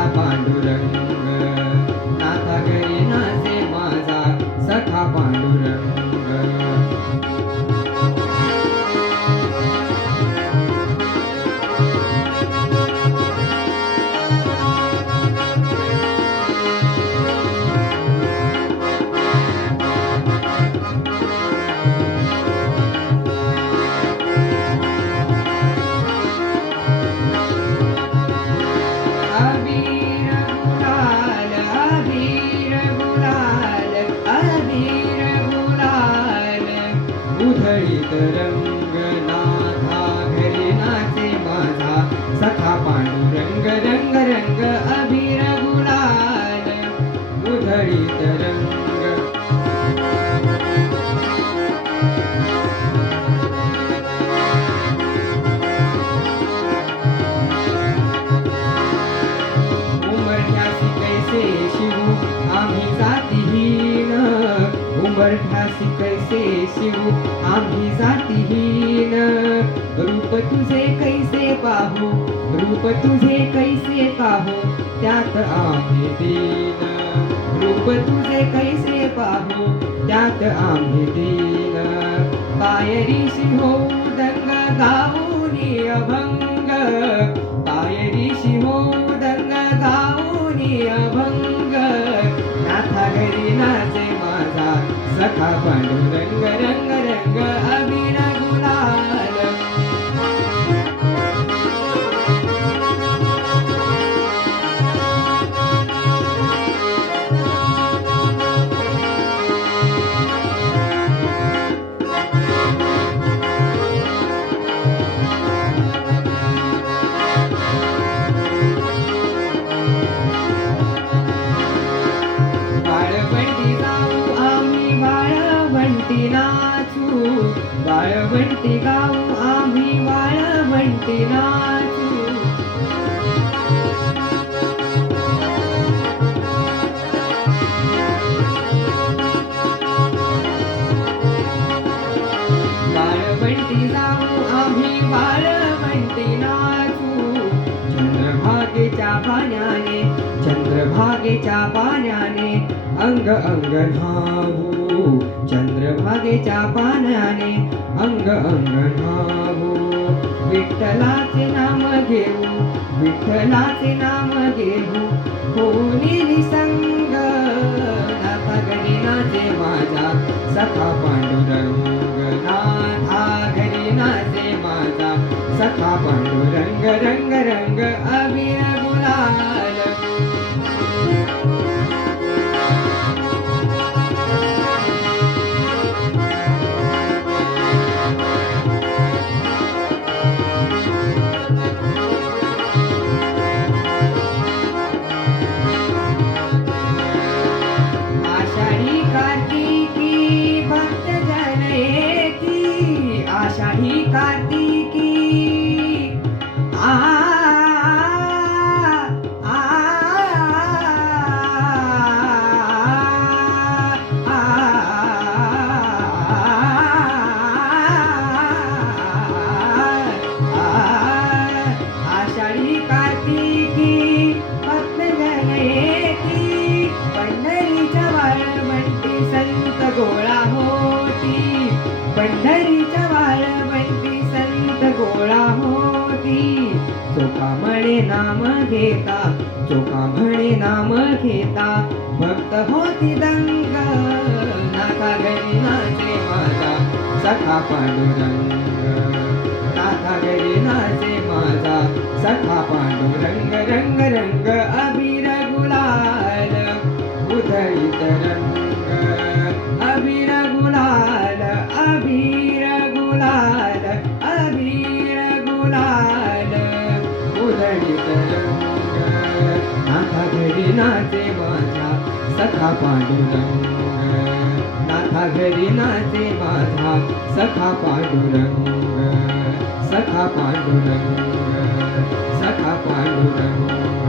सखा पांडुरंग उधळीत रंग घरी नाचे माझा सखा पांडुरंग रंग रंग अबीर गुलाल उधळीत रंग उमरठ्यासी कैसे शिव? आम्ही जातीहीन। रूप तुझे कैसे पाहो? रूप तुझे कैसे पाहो? त्यात आम्ही दीन। रूप तुझे कैसे पाहो? त्यात आम्ही दीन। पायरीशी होऊ दंग गाऊनी अभंग। पायरीशी होऊ दंग गाऊनी अभंग। नाथा घरी नाचे माझा सखा नाचू बाळवंटी गाऊ आम्ही बाळवंटी नाचू बाळवंटी जाऊ आम्ही बाळवंटी नाचू चंद्रभागेच्या पाण्याने चंद्रभागेच्या पाण्याने अंग अंग न्हावू चंद्रभागेच्या पाण्याने अंग अंग न्हावू विठ्ठलाचे नाम घेऊ विठ्ठलाचे नाम घेऊ. कोणी संग नाथा घरी नाचे माझा सखा पांडुरंग नाथा घरी नाचे माझा सखा पांडुरंग रंग पंढरीच्या वाळवंटी संत गोळा होती. चोखा म्हणे नाम घेता चोखा म्हणे नाम घेता. भक्त होती दंग नाथा घरी नाचे माझा सखा पांडुरंग. नाथा घरी नाचे माझा सखा पांडुरंग रंग रंग अबीर गुलाल. उधळीत रंग अबीर नाथा घरी नाचे माझा सखा पांडुरंग नाथा घरी नाचे माझा सखा पांडुरंग सखा पांडुरंग सखा पांडुरंग